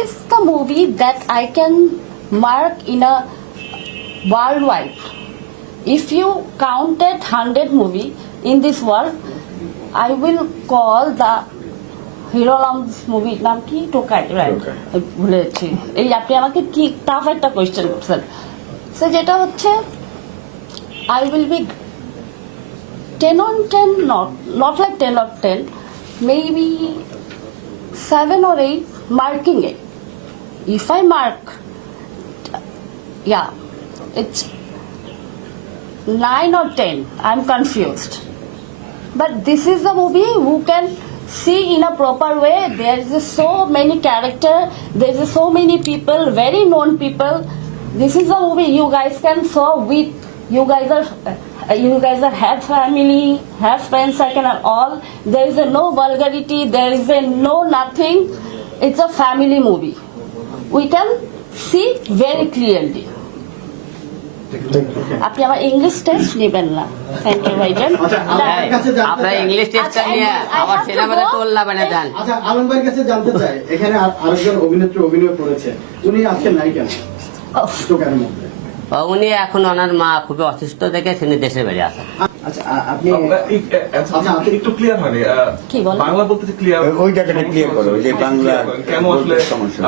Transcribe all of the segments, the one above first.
is the movie that I can mark in a worldwide. If you counted 100 movie in this world, I will call the Hero Alom's মুভির নাম কি? টোকাই, right? ভুলেছি। এই আপনি আমাকে কি টাফ একটা কোয়েশ্চেন করছেন। সো যেটা হচ্ছে I will be 10 on 10, not like 10 on 10, maybe 7 or 8 marking it. If I mark, yeah, it's 9 or 10. I'm confused. But this is the movie who can see in a proper way. There is so many character, there is so many people, very known people. This is the movie you guys can saw with. You guys are have family, have friends, circle and all. There is no vulgarity, there is no nothing. It's a family movie. We can see very clearly. আপনি আমার English test নেবেন না। Thank you ভাইজান। আপনার English টেস্টটা নিয়ে আবার সিনেমাতে তোল্লা বানিয়ে দেন। আচ্ছা, আলম ভাইয়ের কাছে জানতে চাই, এখানে আরেকজন অভিনেত্রী অভিনয় করেছে, উনি আজকে নাই কেন? টোকাইয়ের মধ্যে উনি এখন ওনার মা খুবই অসুস্থ দেখে তিনি দেশের বাইরে আছেন। আচ্ছা, আপনি একটু ক্লিয়ার হয়নি, বাংলা বলতে ক্লিয়ার, ওই জায়গাটা ক্লিয়ার করো যে বাংলা কেন আসলে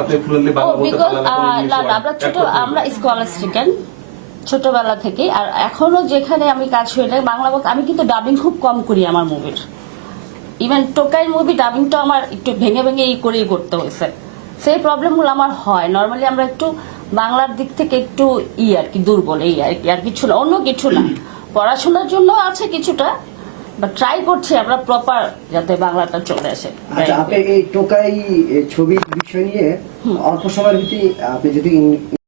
আপনি ফ্লুয়েন্টলি বাংলা বলতে আমরা স্কলার স্টুডেন্ট ছোটবেলা থেকে, আর এখনো যেখানে আমি কাজ করি না বাংলা বলতে, আমি কিন্তু ডাবিং খুব কম করি আমার মুভির। ইভেন টোকাই মুভি ডাবিংটা আমার একটু ভেঙে ভেঙে করেই করতে হয়েছে। সেই প্রবলেমগুলো আমার হয়। নর্মালি আমরা একটু বাংলার দিক থেকে একটু আর কি দুর্বল, এই আর কি, আর কিছু না, অন্য কিছু না। পড়াশোনার জন্য আছে কিছুটা, বাট ট্রাই করছি আমরা প্রপার যাতে বাংলাটা চলে আসে। আচ্ছা, আপনি এই টোকাই ছবির বিষয় নিয়ে অল্প সময়ের ভিতরে আপনি যদি